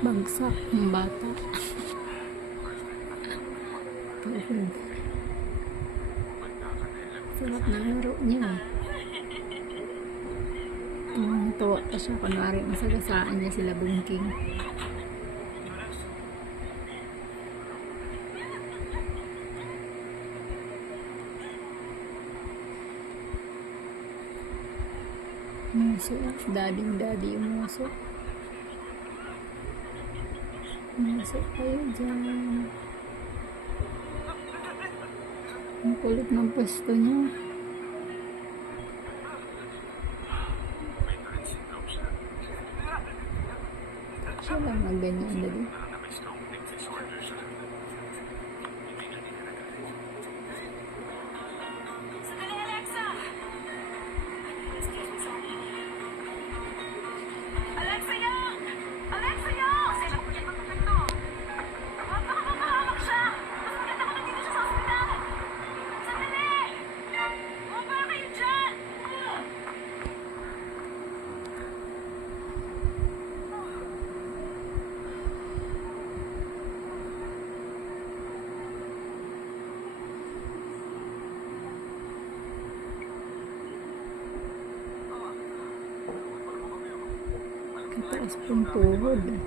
Bagsak ng bata. Sarap ng laro niya. Tuwang-tuwa pa siya. Kunwari, masagasaan niya sila bungking. Muso. Dading daddy yung muso. Muso kayo dyan. Ang kulit ng pwesto niya. Siya lang ang ganyan dali. Sandali, parece para um povo.